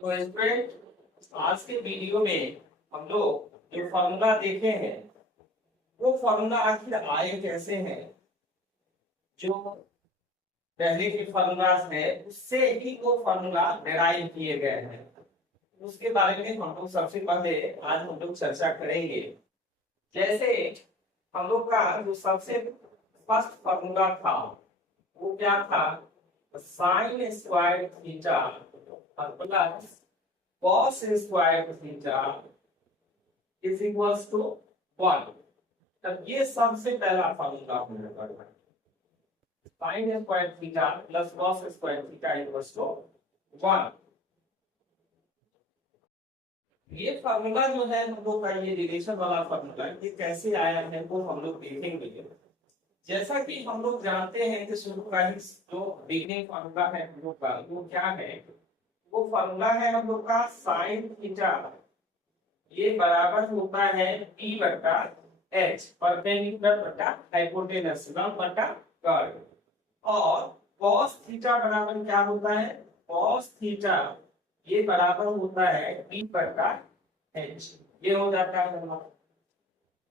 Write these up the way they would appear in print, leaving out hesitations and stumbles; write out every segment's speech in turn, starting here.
तो स्टूडेंट, आज के वीडियो में हम लोग जो फॉर्मूला देखे हैं वो फॉर्मूला आखिर आए कैसे हैं। जो पहले के फॉर्मूलाज है उससे ही वो फॉर्मूला डिराइव किए गए हैं, उसके बारे में हम लोग सबसे पहले आज हम लोग चर्चा करेंगे। जैसे हम लोग का जो सबसे फर्स्ट फॉर्मूला था वो क्या था, sine square theta plus cos square theta is equals to 1। तब ये सबसे पहला फॉर्मूला हमने पढ़ा, sin square theta plus cos square theta equals to 1। ये फॉर्मूला जो है हम लोग का, ये रिलेशन वाला फॉर्मूला ये कैसे आया है वो हम लोग देखेंगे। जैसा कि हम लोग जानते हैं कि शुरू का ही जो बिगनिंग फॉर्मूला है हम लोग का वो क्या है, वो फॉर्मूला है हम लोग का साइन थीटा ये बराबर होता है p बटा h परपेंडिकुलर बटा हाइपोटेनस बटा कर्व, और cos थीटा बराबर क्या होता है, cos थीटा ये बराबर होता है p बटा h। ये हो जाता है हमारा।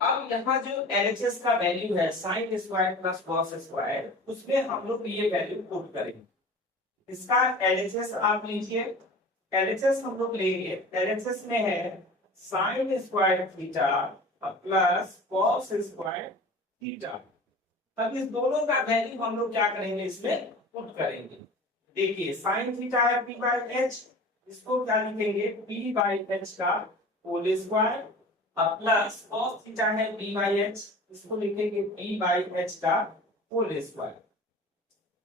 अब यहाँ जो LHS का वैल्यू है sign square plus cos square, उसमें हम लोग ये वैल्यू पुट करेंगे। इसका LHS आप लीजिए, LHS हम लोग लेंगे, LHS में है sign square theta plus cos square theta. अब इस दोनों का वैल्यू हम लोग क्या करेंगे, इसमें पुट करेंगे। देखिए साइन थीटा है p बाई h, इसको क्या लिखेंगे p बाई h का whole square plus cos theta है p बाई h, इसको लिखेंगे p बाई h का होल स्क्वायर।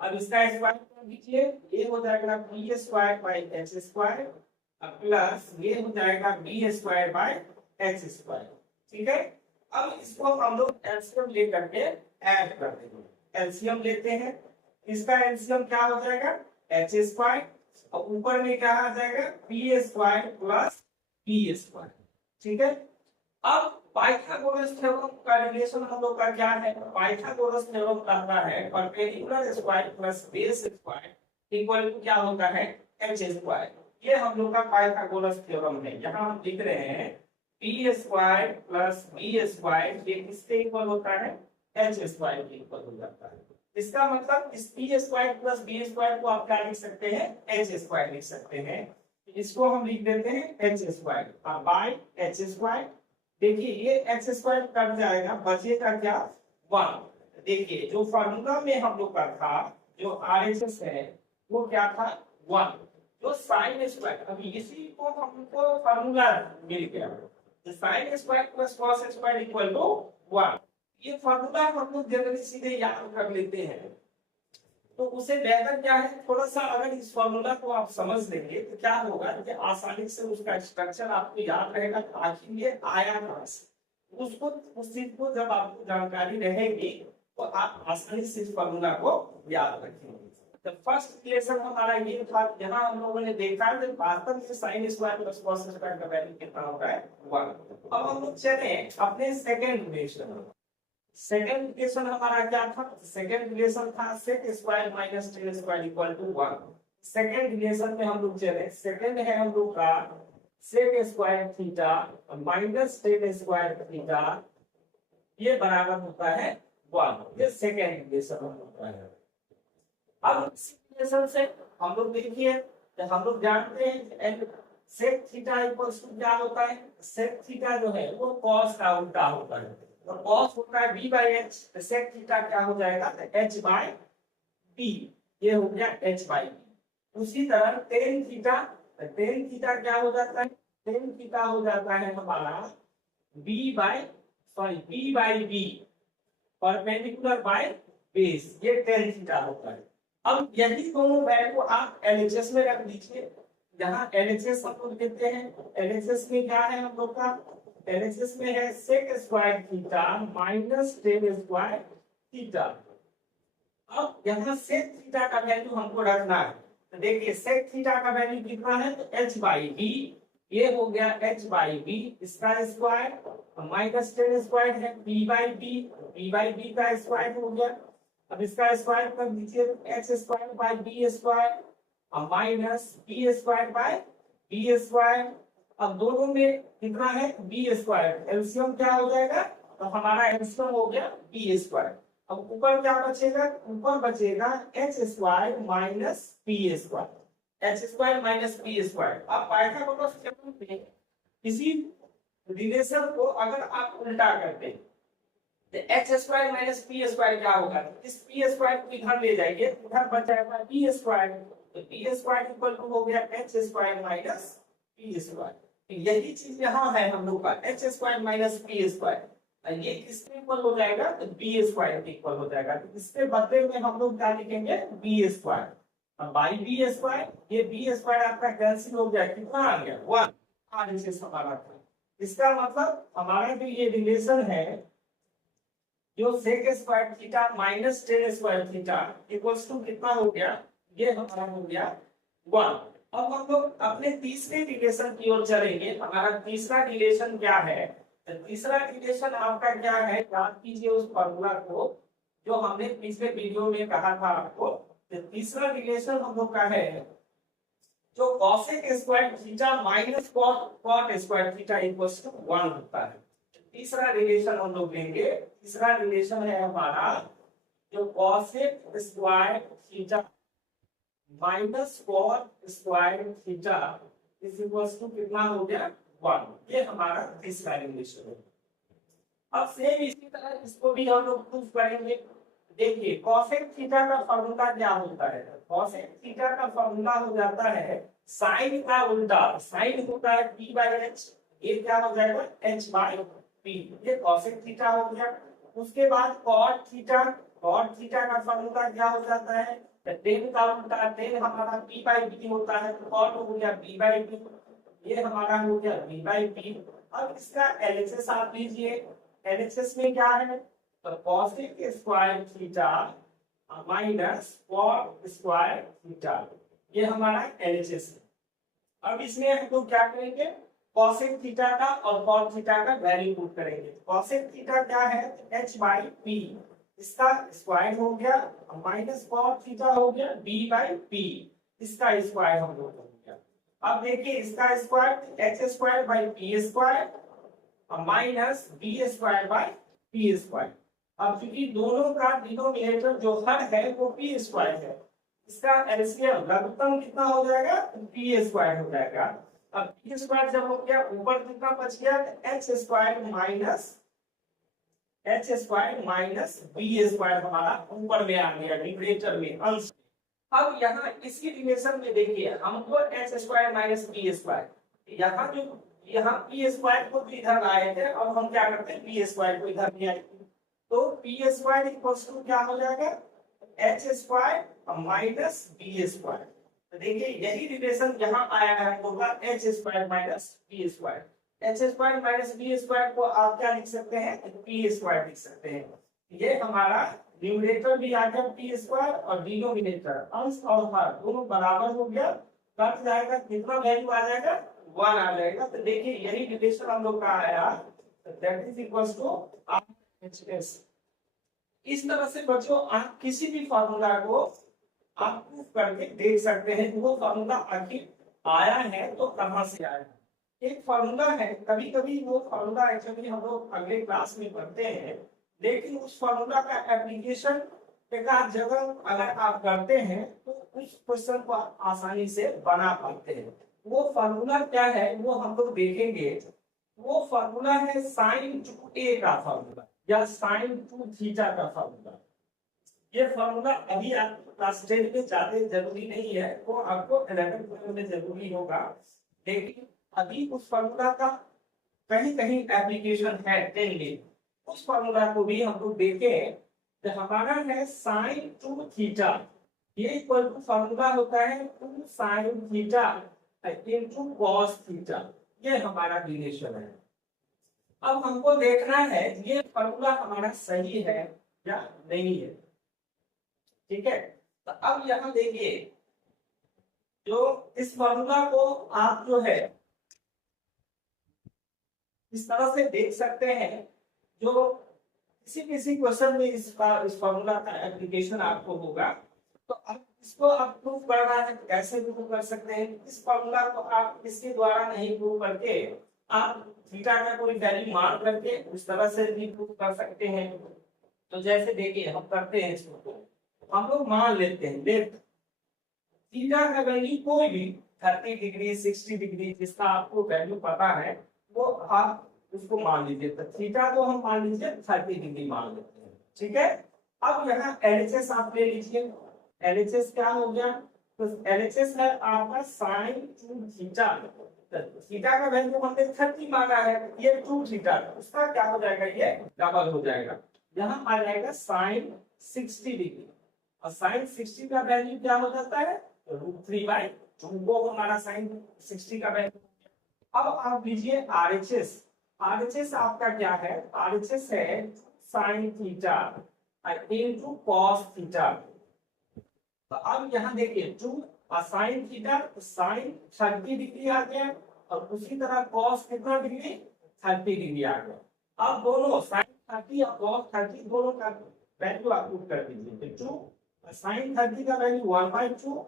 अब इसका स्क्वायर कर दीजिए, ये हो जाएगा p square by h square plus ये हो जाएगा b square by h square. ठीक है, अब इसको हम लोग एलसीएम लेकर के ऐड कर देंगे। एलसीएम लेते हैं, इसका एलसीएम क्या हो जाएगा h स्क्वायर और ऊपर में क्या आ जाएगा p square plus p square. ठीक है, अब पाइथागोरस थ्योरम का रिलेशन हम लोग का क्या है, पाइथागोरस थ्योरम कहता है perpendicular square plus base square equal to क्या होता है h स्क्वायर। ये हम लोग का पाइथागोरस थ्योरम है। यहाँ हम लिख रहे हैं p square plus b square ये किसके इक्वल होता है, h स्क्वायर के इक्वल हो जाता है। इसका मतलब इस p square plus b square को आप क्या लिख सकते हैं, h स्क्वायर लिख सकते हैं। इसको हम लिख देते हैं h square by h square. देखिए ये एक्स स्क्वायर कट जाएगा, बचेगा क्या 1। देखिए जो फॉर्मूला में हम लोग का था जो आरएचएस है वो क्या था 1, जो साइन स्क्वायर, अभी इसी को हमको फॉर्मूला मिल गया, तो sine square plus cos square equal to 1। ये फॉर्मूला हम लोग जनरली सीधे याद कर लेते हैं, तो उसे बेहतर क्या है, थोड़ा सा अगर इस फॉर्मूला को आप समझ लेंगे तो क्या होगा कि आसानी से उसका स्ट्रक्चर आपको याद रहेगा, आखिर ये आया कहां से। उसको उस चीज को जब आपको जानकारी रहेगी तो आप आसानी से इस फॉर्मूला को याद रखेंगे। तो फर्स्ट रिलेशन हमारा ये था, यहाँ हम लोगों ने देखा है वास्तव में sign square plus cos square का वैल्यू कितना होता है 1। अब हम लोग चले अपने सेकेंड रिलेशन। सेकेंड रिलेशन हमारा क्या था, सेकेंड रिलेशन था sec square minus tan square equal to 1। Second relation में हम लोग चले, सेकेंड है हम लोग का sec square theta minus tan square theta ये बराबर होता है 1। ये सेकेंड रिलेशन होता है। अब इस रिलेशन से हम लोग देखिए, हम लोग जानते हैं सेक थीटा इक्वल्स टू क्या होता है, सेक थीटा जो है वो कॉस का उल्टा होता है, और cos होता है b बाई h, तो sec थीटा क्या हो जाएगा h बाई b, ये हो गया h बाई b। उसी तरह tan थीटा क्या हो जाता है, tan थीटा हो जाता है हमारा b by b perpendicular by base, ये tan थीटा होता है। अब यही दोनों वैल्यू आप LHS में रख दीजिए। यहाँ LHS हम लोग देते हैं, LHS में क्या है हम लोग का, LHS में है sec square theta minus tan square theta. अब यहाँ sec थीटा का वैल्यू हमको रखना है, तो देखिए sec थीटा का वैल्यू कितना है तो h बाई b, ये हो गया h बाई b, इसका स्क्वायर माइनस टेन स्क्वायर है b बाई b का स्क्वायर हो गया। अब इसका स्क्वायर कर दीजिए h square by b square minus b square by B square. अब दोनों में कितना है बी स्क्वायर, एलसीएम क्या हो जाएगा, तो हमारा एलसीएम हो गया बी स्क्वायर। अब ऊपर क्या बचेगा, ऊपर बचेगा H square minus P square, H square minus P square. अब पाइथागोरस थ्योरम में किसी रिलेशन को अगर आप उल्टा करते हैं तो H square minus P square क्या होगा, इस पी स्क्वायर को इधर ले जाइए, इधर बच जाएगा पी स्क्वायर, तो पी स्क्वायर इक्वल टू हो गया H square minus P square. यही चीज यहाँ है हम लोग का H square minus P square, ये किसके इक्वल हो जाएगा, तो बी स्क्वायर के इक्वल हो जाएगा। तो इसके बदले में हम लोग क्या लिखेंगे B square by B square, ये बी स्क्वायर आपका कैंसिल हो गया, कितना आ गया 1 आगे से हमारा था। इसका मतलब हमारा जो ये रिलेशन है जो sec square theta minus tan square theta equals to कितना हो गया, ये हमारा हो गया 1। अब हम लोग अपने तीसरे रिलेशन की ओर चलेंगे। हमारा तीसरा रिलेशन क्या है, तो तीसरा रिलेशन आपका क्या है, याद कीजिए उस फॉर्मूला को जो हमने पिछले वीडियो में कहा था आपको। तो तीसरा रिलेशन हम लोग का है जो cosec square theta minus cot square theta equals to 1 होता है। तीसरा रिलेशन हम लोग लेंगे, तीसरा रिलेशन है हमारा जो cosec square theta minus cot square theta is equals to कितना हो गया 1। ये हमारा तीसरा रिलेशन है। अब सेम इसी तरह इसको भी हम लोग प्रूफ करेंगे। देखिए cosec थीटा का फॉर्मूला क्या होता है, cosec थीटा का फॉर्मूला हो जाता है साइन का उल्टा, साइन होता है p बाय h, ये क्या हो जाएगा h बाय p, ये cosec थीटा हो गया। उसके बाद cot थीटा, cot थीटा का फॉर्मूला क्या हो जाता है, tan का उल्टा, tan हमारा p बाय b होता है, तो cot हो गया b बाय b, ये हमारा हो गया b बाय p। अब इसका एलएचएस आप लीजिए, एलएचएस में क्या है, तो cosec square theta minus cot square theta, ये हमारा एलएचएस है। अब इसमें हम लोग क्या करेंगे, cosec थीटा का और cot थीटा का वैल्यू पुट करेंगे। cosec थीटा क्या है h बाई p, इसका स्क्वायर हो गया, माइनस cot थीटा हो गया b बाई p, इसका स्क्वायर हम लोग हो गया। अब देखिए इसका square h square by p square minus b square by p square. अब क्योंकि दोनों का डिनोमिनेटर जो हर है वो p स्क्वायर है, इसका एलसीएम लघुत्तम कितना हो जाएगा, p स्क्वायर हो जाएगा। अब p स्क्वायर जब हो गया ऊपर कितना बच गया, h square minus b square हमारा ऊपर में आ गया न्यूमरेटर में अंश। अब यहाँ इसी रिलेशन में देखिए हमको h square minus b square, यहाँ जो यहाँ p स्क्वायर को भी इधर लाए थे और हम क्या करते हैं p स्क्वायर को इधर ले आए, तो p स्क्वायर इक्वल्स टू क्या हो जाएगा h square minus b square. तो देखिए यही रिलेशन यहाँ आया है होगा h square minus b square, h square minus b square को आप क्या लिख सकते हैं, p स्क्वायर लिख सकते हैं। ये हमारा न्यूमरेटर भी आ गया p स्क्वायर और डिनोमिनेटर अंश और हर दोनों बराबर हो गया, कट जाएगा, कितना वैल्यू आ जाएगा 1 आ जाएगा। तो देखिए यही रिलेशन हम लोग का आया, that is equals to RHS। इस तरह से बच्चों आप किसी भी फार्मूला को आप प्रूफ करके देख सकते हैं वो फार्मूला आखिर आया है तो कहां से आया है। एक फार्मूला है, कभी कभी वो फार्मूला एक्चुअली हम लोग अगले क्लास में पढ़ते हैं, लेकिन उस फार्मूला का एप्लीकेशन एक आध जगह अगर आप करते हैं तो उस क्वेश्चन को आप आसानी से बना पाते हैं। वो फार्मूला क्या है वो हम लोग देखेंगे। वो फार्मूला है साइन 2a का फार्मूला या साइन 2 थीटा का फार्मूला। ये फार्मूला अभी आप क्लास 10 में जाते जरूरी नहीं है, वो आपको 11 में जरूरी होगा, लेकिन अभी उस फार्मूला का कहीं कहीं एप्लीकेशन है 10 में। उस फार्मूला को भी हम लोग देखें तो हमारा है साइन 2 थीटा, ये इक्वल टू फार्मूला होता है 2 sine theta into cos theta, ये हमारा रिलेशन है। अब हमको देखना है ये फार्मूला हमारा सही है या नहीं है, ठीक है। तो अब यहाँ देखिए जो इस फार्मूला को आप जो है इस तरह से देख सकते हैं, जो किसी किसी क्वेश्चन में इस फार्मूला का एप्लीकेशन आपको होगा। तो अब इसको आप प्रूव करना है, कैसे प्रूव कर सकते हैं? इस फॉर्मूला को आप इसके द्वारा नहीं प्रूव करके आप थीटा का कोई वैल्यू मान करके उस तरह से भी प्रूव कर सकते हैं। तो जैसे देखिए हम करते हैं इसको, हम लोग मान लेते हैं लेट थीटा का वैल्यू कोई भी 30 डिग्री 60 डिग्री जिसका आपको वैल्यू पता है वो आप उसको मान लीजिए। तो थीटा को हम मान लीजिए 30 डिग्री मान लेते हैं, ठीक है। अब यहाँ एलएचएस आप ले लीजिए। एलएचएस क्या हो गया? तो एलएचएस है आपका साइन 2 थीटा। थीटा का वैल्यू हमने 30 माना है, ये 2 थीटा, उसका क्या हो जाएगा? ये डबल हो जाएगा। यहाँ आ जाएगा साइन 60 डिग्री, और साइन 60 का वैल्यू क्या हो जाता है? √3/2 वो हमारा साइन 60 का वैल्यू। अब आप लीजिए आरएचएस। आरएचएस आपका क्या है? आरएचएस है sine theta into cos theta. तो अब यहाँ देखिए 2 साइन थीटा, साइन 30 डिग्री आ गया, और उसी तरह कॉस कितना डिग्री? 30 डिग्री आ गया। अब दोनों साइन 30 और कॉस 30 दोनों का वैल्यू आप पुट कर दीजिए। 2 साइन 30 का वैल्यू 1/2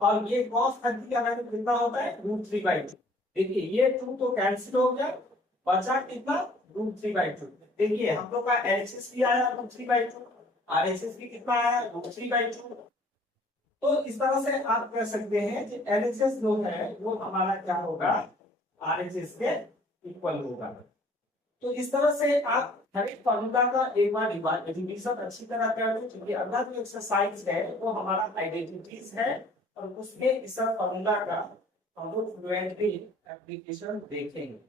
और ये कॉस 30 का वैल्यू कितना होता है? √3/2। देखिए ये 2 तो कैंसिल हो गया, बचा कितना? √3/2। देखिए हम लोग का एलएचएस भी आया √3/2, आरएचएस भी कितना आया? √3/2। तो इस तरह से आप कह सकते हैं कि एलएचएस जो है वो हमारा क्या होगा? आरएचएस के इक्वल होगा। तो इस तरह से आप हर एक फॉर्मूला का एक बार रिवीजन अच्छी तरह कर लो, क्योंकि अगला जो एक्सरसाइज है वो हमारा आइडेंटिटीज है, और उसमें इस फॉर्मूला का हम लोग फ्लुएंटली एप्लीकेशन देखेंगे।